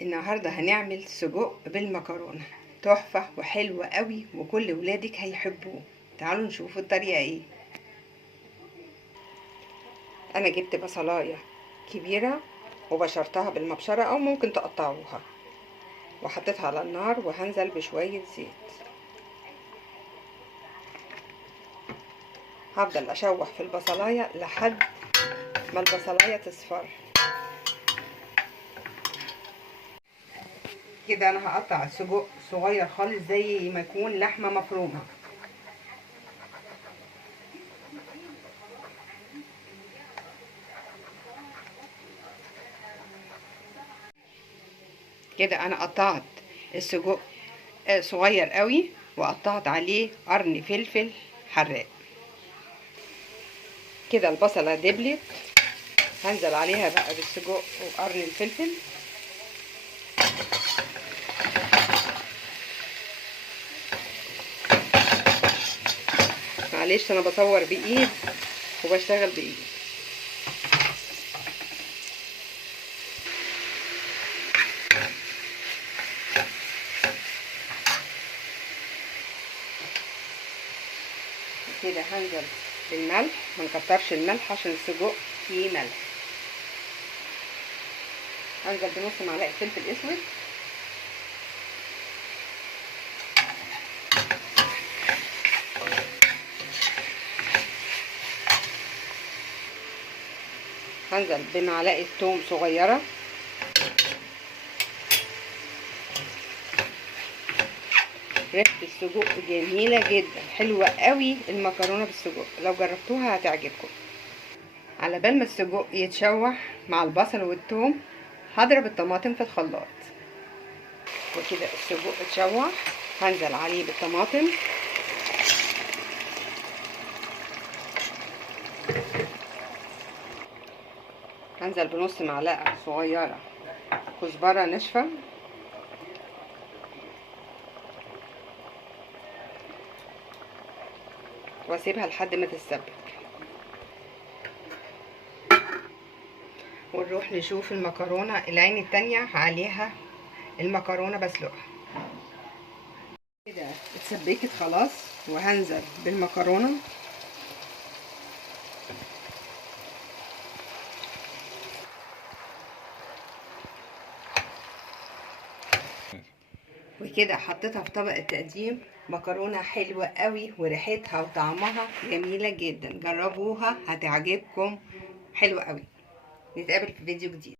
النهارده هنعمل سجق بالمكرونه، تحفه وحلوه قوي وكل ولادك هيحبوه. تعالوا نشوف الطريقه ايه. انا جبت بصلايه كبيره وبشرتها بالمبشره او ممكن تقطعوها، وحطيتها على النار وهنزل بشويه زيت. هفضل اشوح في البصلايه لحد ما البصلايه تصفر. كده انا هقطع السجق صغير خالص زي ما يكون لحمه مفرومه. كده انا قطعت السجق صغير قوي، وقطعت عليه قرن فلفل حراق. كده البصله دبلت، هنزل عليها بقى بالسجق وقرن الفلفل. معلش انا بصور بايد وبشتغل بايد. كده هنزل بالملح، ما نكترش الملح عشان السجق فيه ملح. هنزل بنص معلقه فلفل اسود، هنزل بمعلقه ثوم صغيره، ريحه السجق جميله جدا، حلوه قوي المكرونه بالسجق، لو جربتوها هتعجبكم. على بال ما السجق يتشوح مع البصل والثوم، هضرب الطماطم في الخلاط. وكده السجق اتشوح، هنزل عليه بالطماطم. هنزل بنص معلقه صغيره كزبره ناشفه، واسيبها لحد ما تتسبك. ونروح نشوف المكرونه العين التانية عليها المكرونه بسلقها. كده اتسبكت خلاص، وهنزل بالمكرونه. وكده حطيتها في طبق التقديم. مكرونه حلوه قوي وريحتها وطعمها جميله جدا، جربوها هتعجبكم، حلوه قوي. نتقابل في فيديو جديد.